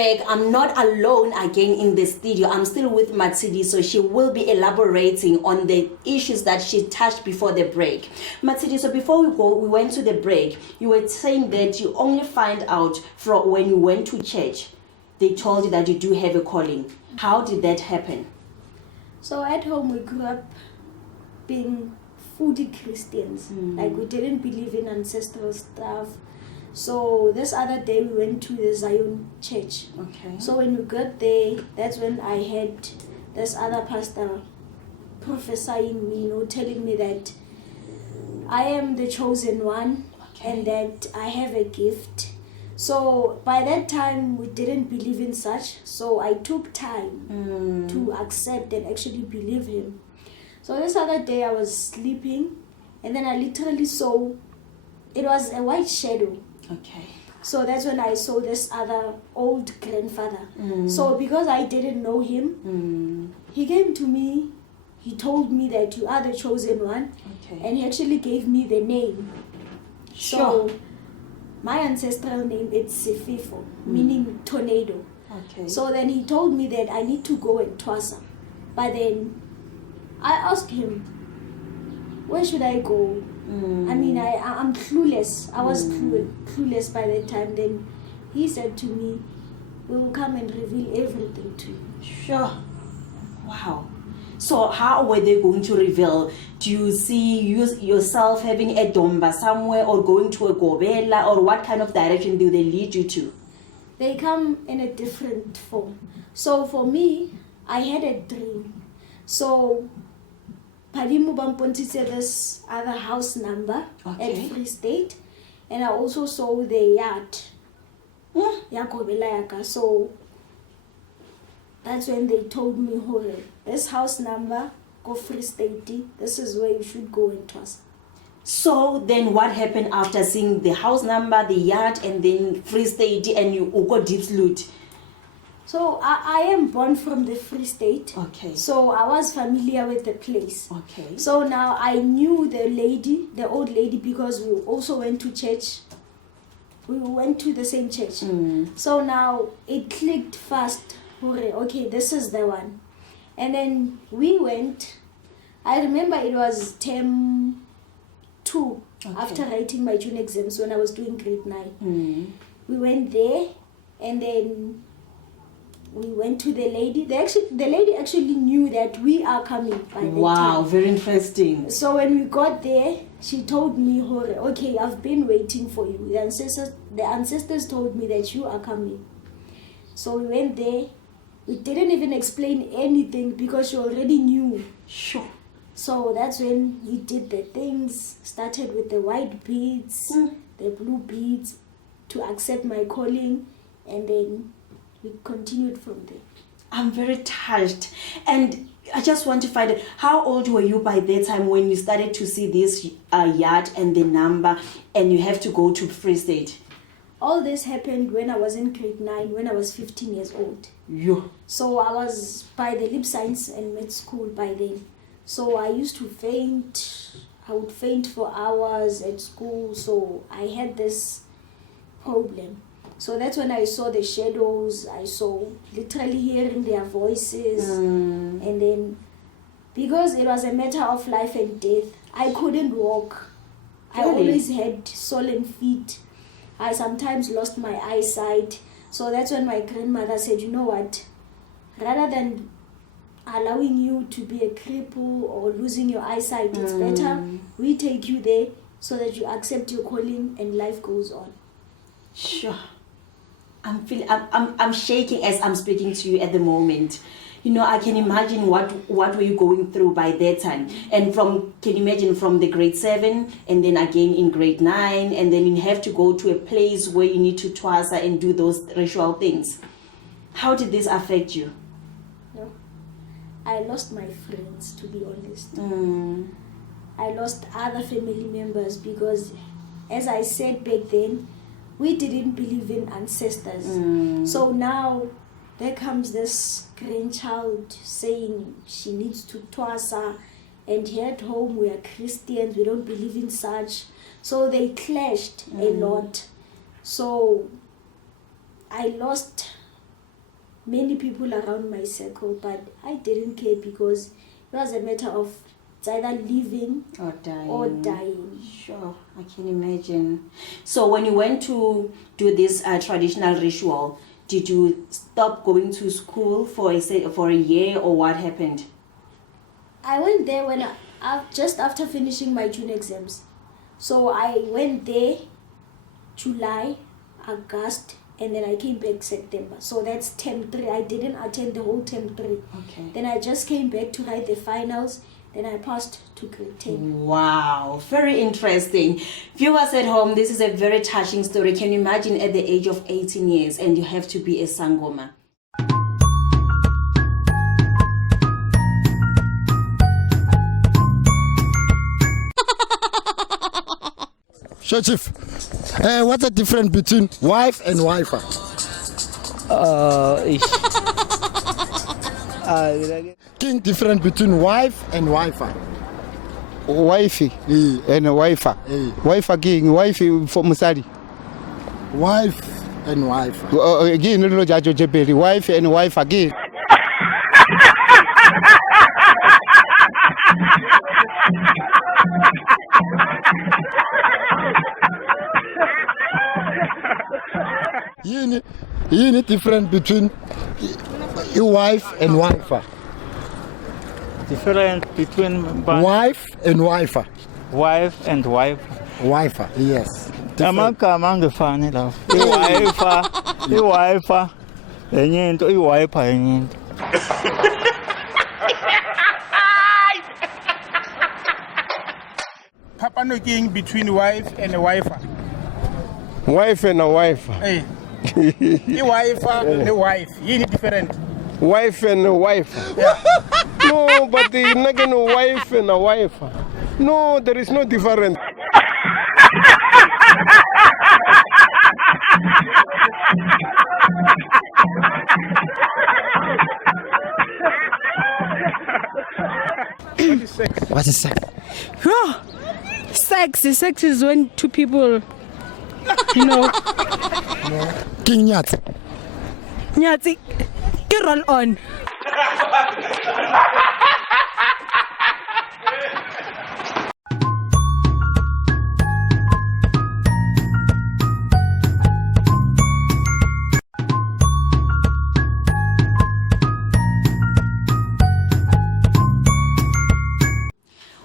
back. I'm not alone again in the studio. I'm still with Matshidiso. She will be elaborating on the issues that she touched before the break. Matshidiso, before we went to the break, you were saying that you only find out from when you went to church. They told you that you do have a calling. How did that happen? So at home we grew up being fully Christians. Like we didn't believe in ancestral stuff. So this other day we went to the Zion church. Okay. So when we got there, that's when I had this other pastor prophesying me, telling me that I am the chosen one, and that I have a gift. So by that time we didn't believe in such. So I took time to accept and actually believe him. So this other day I was sleeping, and then I literally saw, it was a white shadow. Okay. So that's when I saw this other old grandfather. So because I didn't know him, he came to me, he told me that you are the chosen one, and he actually gave me the name. Sure. So my ancestral name is Sefifo, meaning tornado. Okay. So then he told me that I need to go and Twasa. But then I asked him, where should I go? I mean, I'm clueless. I was clueless by that time. Then he said to me, we will come and reveal everything to you. Sure. Wow. So how were they going to reveal? Do you see yourself having a domba somewhere, or going to a gobela, or what kind of direction do they lead you to? They come in a different form. So for me, I had a dream. So Padimu Bamponti said this other house number at Free State, and I also saw the yard. So that's when they told me, Hore, this house number, go Free State, this is where you should go and trust. So then what happened after seeing the house number, the yard, and then Free State, and you go deep loot? So I am born from the Free State. Okay. So I was familiar with the place. Okay. So now I knew the old lady, because we also went to church. We went to the same church. So now it clicked fast. Okay, this is the one. And then we went. I remember it was term 2 after writing my June exams when I was doing grade 9. We went there, and then we went to the lady. The lady actually knew that we are coming by the time. Wow, very interesting. So when we got there, she told me, okay, I've been waiting for you. The ancestors told me that you are coming. So we went there. We didn't even explain anything because she already knew. Sure. So that's when we did the things, started with the white beads, the blue beads, to accept my calling, and then we continued from there. I'm very touched. And I just want to find out, how old were you by that time when you started to see this yard and the number, and you have to go to Free State? All this happened when I was in grade 9, when I was 15 years old. Yeah. So I was by the lip science and med school by then. So I used to faint. I would faint for hours at school. So I had this problem. So that's when I saw the shadows. I saw literally hearing their voices. And then, because it was a matter of life and death, I couldn't walk. Really? I always had swollen feet. I sometimes lost my eyesight. So that's when my grandmother said, you know what, rather than allowing you to be a cripple or losing your eyesight, it's better we take you there so that you accept your calling and life goes on. Sure. I'm shaking as I'm speaking to you at the moment. I can imagine what were you going through by that time. And can you imagine from the grade 7 and then again in grade 9, and then you have to go to a place where you need to twasa and do those ritual things. How did this affect you? No. I lost my friends, to be honest. I lost other family members because, as I said back then, we didn't believe in ancestors. So now there comes this grandchild saying she needs to twasa, and here at home we are Christians, we don't believe in such. So they clashed a lot. So I lost many people around my circle, but I didn't care because it was a matter of it's either living or dying. Sure, I can imagine. So when you went to do this traditional ritual, did you stop going to school for a year, or what happened? I went there when just after finishing my June exams. So I went there July, August, and then I came back September. So that's term 3. I didn't attend the whole term 3. Okay. Then I just came back to write the finals. Then I passed to grade 10. Wow, very interesting. Viewers at home, this is a very touching story. Can you imagine at the age of 18 years and you have to be a Sangoma? Sure, Chief. What's the difference between wife and wife? King difference between wife and wife. Wifey and wife. Wife again, wifey for Musadi. Wife and wife. Again, no judge Jebeli, wife and wife again. You need difference between your wife and wife. Difference between Wife and wife. wife and wife. Wife, yes. Amagama angefani lapho. Iwife enye into, iwipe enye into. Papa no king between wife and a wife. Wife and a wife. Hey. The wife and the wife. You need different. Wife and a wife. No, but the not a wife and a wife. No, there is no difference. What is sex? What is sex? Sex is when two people, you know, King Nyat. nyatsi, get roll on.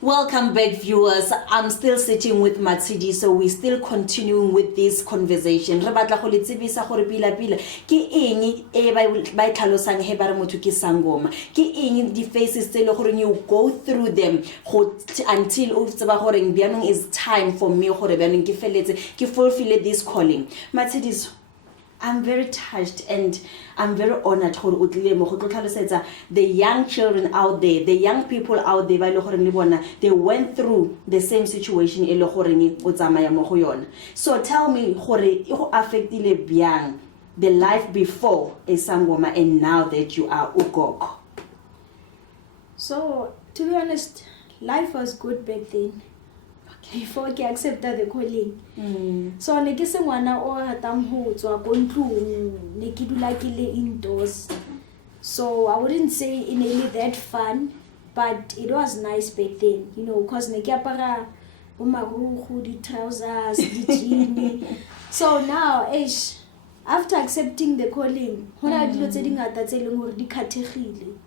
Welcome back, viewers. I'm still sitting with Matshidiso, so we're still continuing with this conversation. Re batla go le tsebisa gore pila ke eng e ba tlhalosang he ba re motho ke Sangoma. Ke eng di faces tse le gore you go through them until o tseba gore bianong is time for me gore bianong ke feletse ke fulfill this calling. Matshidiso, I'm very touched and I'm very honored the young children out there, the young people out there, they went through the same situation. So tell me, the life before a Sangoma and now that you are Ugok. So, to be honest, life was good back then. Before I accepted the calling. So ne ke se ngwana o ratang ho tswa ko ntlong, ne ke dula ke le indoors. So I wouldn't say it really that fun, but it was nice back then, you know, cause ne ke apara bo marukhu, di trousers, di jeans. So now, after accepting the calling, hona dilo tse dingata tse leng hore di khathegile.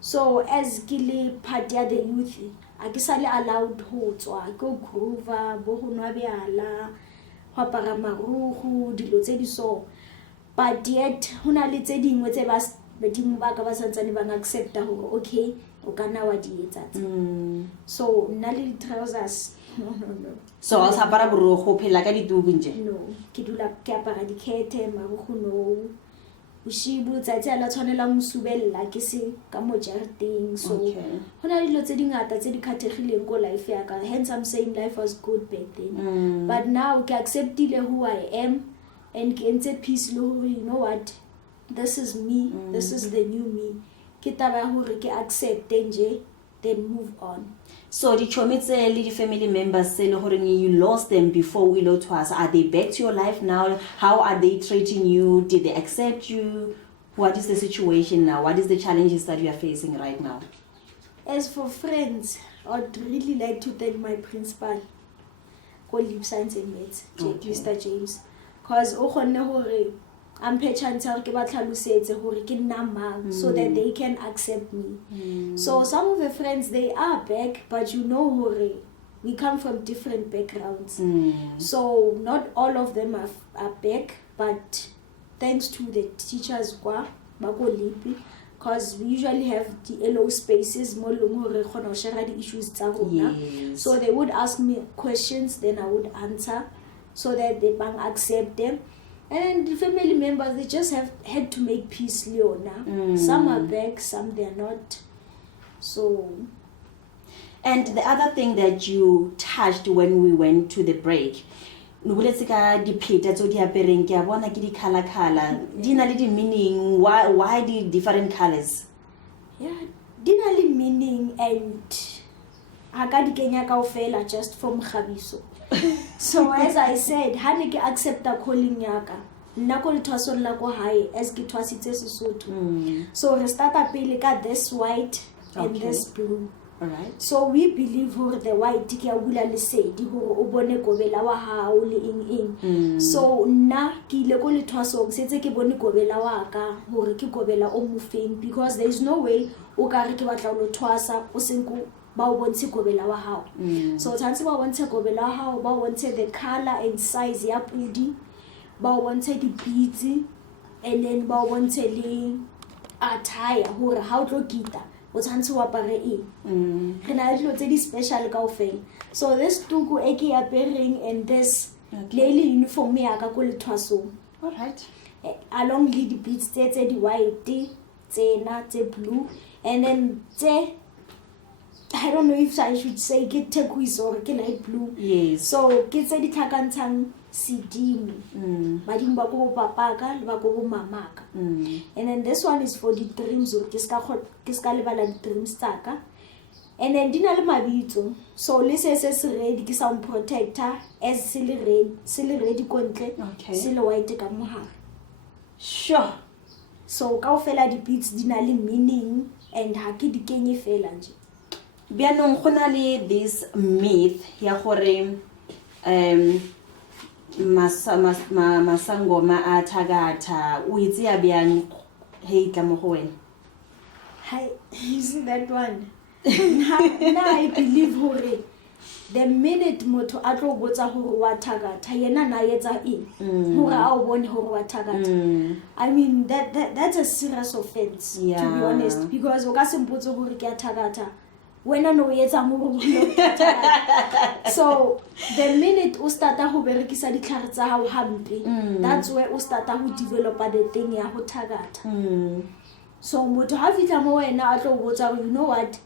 So as ke le part ya the youth, a ke sale allowed ho tswa go groover bo ho nwa beala ho apara marukhu dilo tse di so, but yet hona le tse dingwe tse ba badimo ba ka ba santsane ba accepta hore okay o kana wa di etsa. So nna le trousers no. So I apara borokgo phela ka ditubu nje. No, ke dula ke apara dikhethe marukhu no. Ushibu tsatsi ala tshwanela mosubella ke se ka mo jarting. So hona dilo tse dingata tse di khathegileng ko life ya ka, hence I'm saying life was good back then. But now ke acceptile who I am and ke ntse peace lo hore you know what, this is me, this is the new me. Ke taba hore ke accept nje then move on. So the chomitse the family members say you lost them before we to us. Are they back to your life now? How are they treating you? Did they accept you? What is the situation now? What is the challenges that you are facing right now? As for friends, I'd really like to thank my principal, Lip Science and Maths, Mr. James. Because I'm patient so that they can accept me. So some of the friends, they are back, but we come from different backgrounds. So not all of them are back, but thanks to the teachers, because we usually have the LO spaces, the issues. Yes. So they would ask me questions, then I would answer so that they can accept them. And the family members, they just had to make peace, Leona. Some are back, some they're not. So. And the other thing that you touched when we went to the break, meaning why the different colors? Yeah, dinali meaning and agadi kenya kaofela just from Khabiso. So as I said, hani ke accept the calling yaka. Nako le twaso la ko hae as ke twasitse Sesotho. So re starta pele ka this white and this blue. All right. So we believe the white ke a bula le sedi hore o bone kobela wa hao le ing. So nna ke ile ko le twaso setse ke bone kobela wa ka hore ke kobela o mofeng, because there is no way o ka re ke batla lo twasa o senko ba o bontshe kobela wa hao. So tshantse ba bontshe kobela wa hao, ba bontshe the color and size ya pudi, ba bontshe di beads, and then ba bontshe le attire hore ha o tlo kita o tshantse wa apare eng. Re na le dilo tse di special kaofela. So this tuku e ke apering and this daily uniform ya ka ko le thwasong. All right. Along le di beads tse di white, tsena tse blue, and then I don't know if I should say get turquoise or get light blue. Yes. So get tse di tlhakantshang sedimo. Badimo ba go papaka le ba go mamaka. And then this one is for the dreams or ke ska lebala di dreams tsaka. And then dina le mabitso. So le se ready ke sound protector as se le ready kontle. Okay. Se le white ka mohara. Sure. So kaofela di beats dina le meaning and ha ke di kenye fela nje. Bianong go na le this myth ya gore masangoma a thagata o itse ya byang he tla mo go wena. Hi, you see that one? Now I believe hore the minute motho a tlo botsa hore wa thagata yena na yetsa eng hore a o bone hore wa thagata. I mean that's a serious offense, to be honest, because o ka se mpotse hore ke a thagata wena no yetsa mo go so the minute o starta go berekisa ditlhare tsa hao hampe, that's where o starta go develop the thing ya go thagata. So motho ha fitla mo wena a tlo botsa, you know what,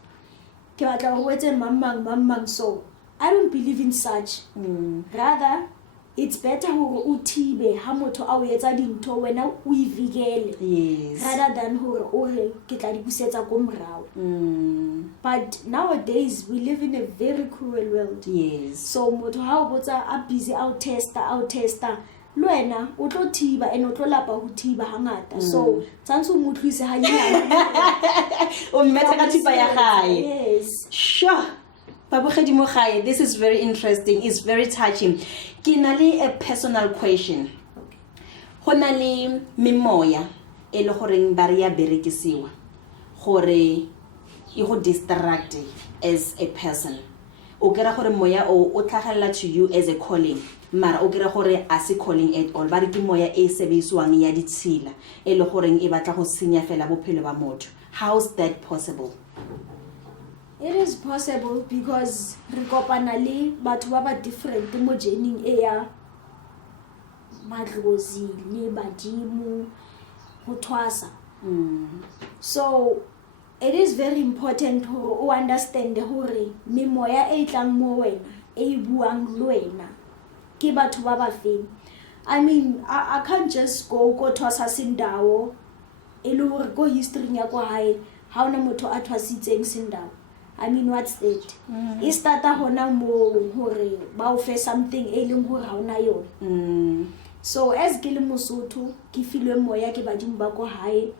ke batla go wetse mamang, so I don't believe in such. Rather it's better hore o thibe ha motho a o etsa dintho wena o ivikele. Yes. Rather than hore o re ke tla di busetsa go morao. But nowadays we live in a very cruel world. Yes. So motho ha o botsa a busy out tester lo wena o tlo thiba and o tlo lapa ho thiba hangata. So tsantse o motlwise ha nyane O mmetsa ka thipa ya gae. Yes. Sure. Babogedi mo gae, this is very interesting, it's very touching. Ke na le a personal question. Go na le memoya e le goreng ba re ya berekisiwa gore e go distract as a person. O kera gore moya o tlhagella to you as a calling, mara o kera gore a se calling at all, ba re ke moya e sebediswang ya ditshila e le goreng e batla go senya fela bophelo ba motho. How's that possible? It is possible because re kopana le batho ba ba different mo journeying e ya madlozi le badimo go twasa. So it is very important hore o understand hore memoya e tlang mo wena e buang le wena ke batho ba ba feng. I mean I can't just go twasa sindawo e le hore go history ya kwa hae ha ona motho a twasitseng sindawo. I mean what's that? E starta hona mo hore ba o fe something e leng hore ha ona yona. So as ke le Mosotho ke filwe moya ke badimo ba go hae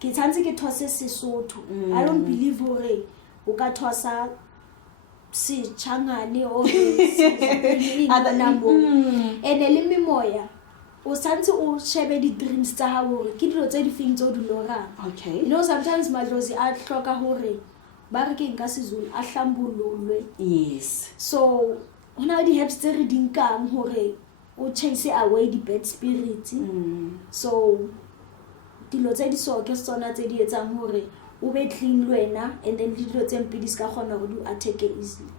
ke tshantse ke those Sesotho. I don't believe hore o ka thosa si changane or and le memoya o santse o shebe di dreams tsa ha hore ke dilo tse di feng tso di lorang. Okay. You know, sometimes madlozi a hloka hore ba re ke nka sizulu a hlambululwe. Yes. So hona di helps tse re dinkang hore o chase away the bad spirits. So dilo tse di so ke tsona tse di etsang hore o be clean lwena, and then dilo tse mpidi ska khona hore di attack easily.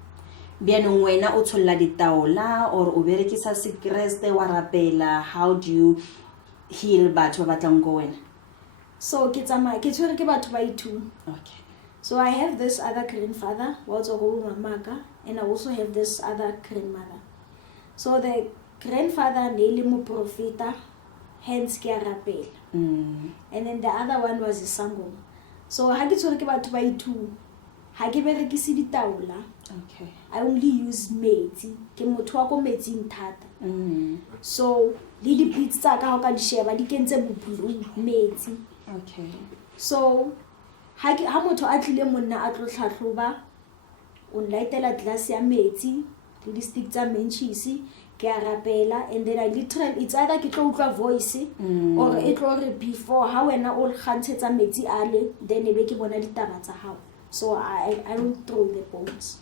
Bianong wena o tsholla ditaola or o berekisa sekreste wa rapela, how do you heal batho ba batlang go wena? So ke tsamaya ke tshwere ke batho ba itu. Okay. So I have this other grandfather, what's go mamaka, and I also have this other grandmother. So the grandfather nele mo profeta, hence ke rapela. And then the other one was a Sangoma. So ha ke tshwere ke batho ba itu, ha ke berekise ditaola. Okay. I only use metsi, ke motho wa go metsing thata. So le di beats tsa ka ho ka di sheba di kentse blue metsi. Okay. So ha motho a tlile monna a tlo tlhatlhoba, o nlaitela glass ya metsi le di stick tsa menchisi ke a rapela, and then I literally it's either ke tlo utlwa voice or it tlo re before ha wena o kgantshetsa metsi ale, then ebe ke bona ditaba tsa hao. So I don't throw the bones.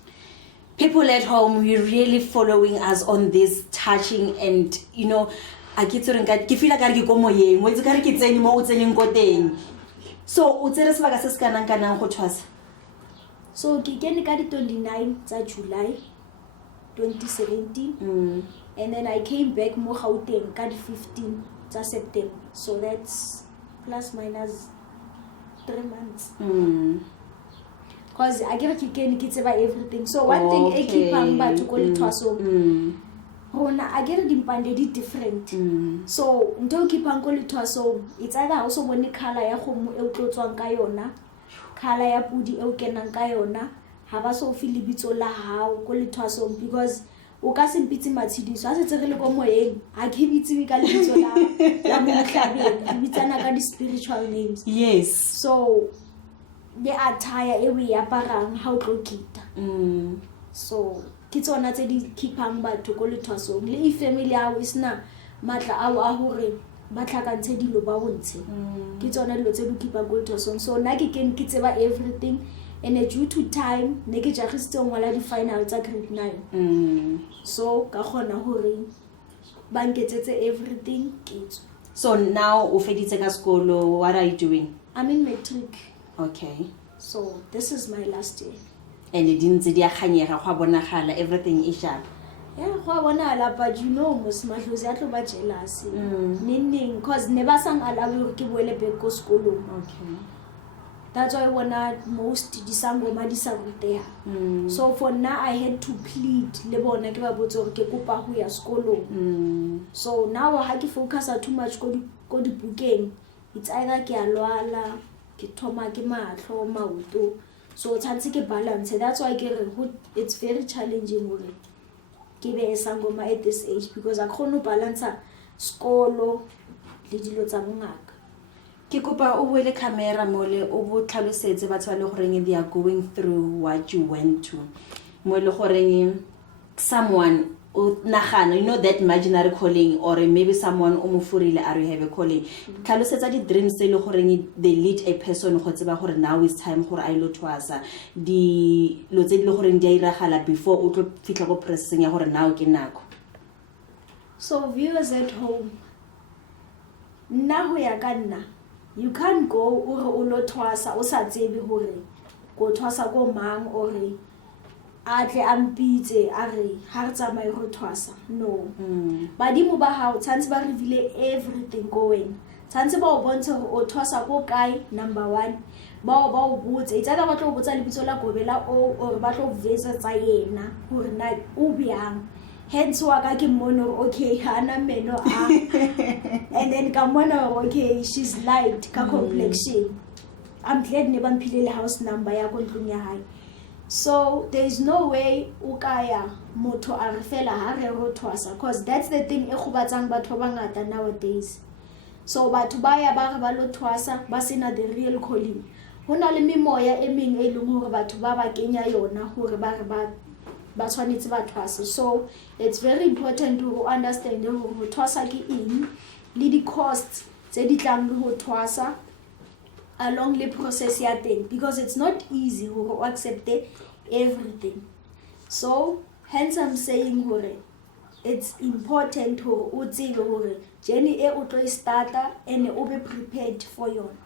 People at home, you're really following us on this touching, and you know, I get to ke feel like ke go moyeng, mo itse ka re ke tsene mo o tseneng ko teng. So o tsere sebaka se se kanang kanang go tshwasa. So ke kene ka di 29 tsa July 2017, and then I came back mo Gauteng ka di 15 tsa September. So that's plus minus 3 months. Because I get to tseba everything. So one thing I keep on ba to call it twaso. Rona I get dimpande di different. So nto keep on call it twaso. It's either also bone color ya khomo e o tlotswang ka yona, color ya pudi e o kenang ka yona, ha ba so feel bitso la hao call it twaso, because o ka se mpitse Matshidiso a se tsere le ko moyeng a ke bitse ka lebitso la mo tlhabeng ke bitsana ka di spiritual names. Yes. So the attire e we aparang ha o tlo kita. So ke tsona tse di keepang batho ko lethwasong, le family ya o isna matla a hore ba tlhakantse dilo ba bontshe. Ke tsona dilo tse di keepang ko lethwasong. So na ke tseba everything, and due to time ne ke jagisitse ngwala di final tsa grade 9. So ka khona hore ba nketsetse everything kitso. So now o feditse ka skolo, what are you doing? I'm in matric. Okay. So this is my last year. And it didn't di akanyega go bonagala, everything is sharp. Yeah, go bonala, but you know most mahlozi a tlo ba jealous. Ning cause never sang alawi ke boele back ko skolo. Okay. That's why when most di Sangoma di sa ruteha. So for now I had to plead le bona ke ba botse hore ke kopa ho ya skolo. So now ha ke focus too much ko di bukeng, it's either ke a lwala ke thoma ke matlho maoto. So tshantse ke balance. That's why it's very challenging hore ke be a Sangoma at this age, because I can't balance skolo le dilo tsa bongaka. Ke kopa o boele camera mole o bo tlhalosetse batho ba le goreng they are going through what you went to. Mo le goreng someone o nagana, you know, that imaginary calling, or maybe someone o mo furile are you have a calling. Tlhalosetsa di dreams tse le goreng they lead a person go tseba gore now is time gore a ilo twasa. Di lo tse di le goreng di a iragala before o tlo fitla go processing ya gore now ke nako. So viewers at home, nna ho ya ka nna, you can't go ore o lo twasa o sa tsebe hore go twasa go mang, or atle ampitse a re ha re tsamaye go twasa. No. Badimo ba hao tshantse ba reveal everything going. Tshantse ba o bontsha hore o twasa go kae, number 1. Ba o botse itse ba tlo botsa lebitso la gobela o or ba tlo vesa tsa yena hore na o byang. Hence wa ka ke mono okay hana meno a and then ka mono okay she's light ka complexion. I'm glad ne ba mphilele house number ya ko ntlong ya hae. So there is no way ukaya motho a re fela ha re ro twasa, because that's the thing e go batsang batho ba ngata nowadays. So batho ba ya ba re ba lo thwasa ba sena the real calling. Hona le memoya e meng e leng hore batho ba ba kenya yona hore ba re ba tshwanetse ba thwase. So it's very important to understand hore ho thwasa ke eng le di costs tse di tlang le ho thwasa along the process ya teng, because it's not easy to accept everything. So hence I'm saying hore it's important hore o tsebe hore journey e o tlo e starta and o be prepared for yona.